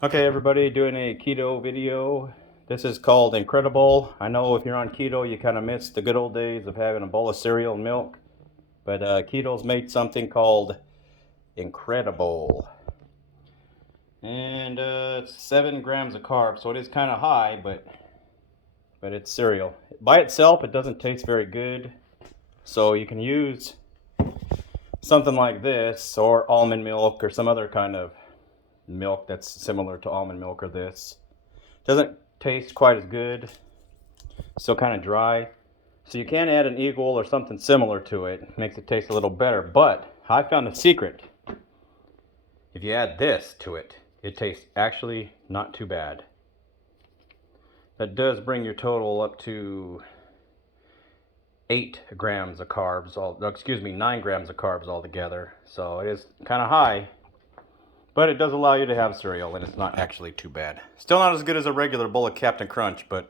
Okay, everybody, doing a keto video. This is called Incredible. I know if you're on keto, you kind of miss the good old days of having a bowl of cereal and milk, but keto's made something called Incredible. And it's 7 grams of carbs, so it is kind of high, but it's cereal. By itself, it doesn't taste very good, so you can use something like this, or almond milk, or some other kind of milk that's similar to almond milk or this. Doesn't taste quite as good, still kind of dry. So you can add an Eagle or something similar to it. Makes it taste a little better. But I found a secret. If you add this to it, it tastes actually not too bad. That does bring your total up to 8 grams of carbs. 9 grams of carbs altogether. So it is kind of high. But it does allow you to have cereal, and it's not actually too bad. Still not as good as a regular bowl of Captain Crunch, but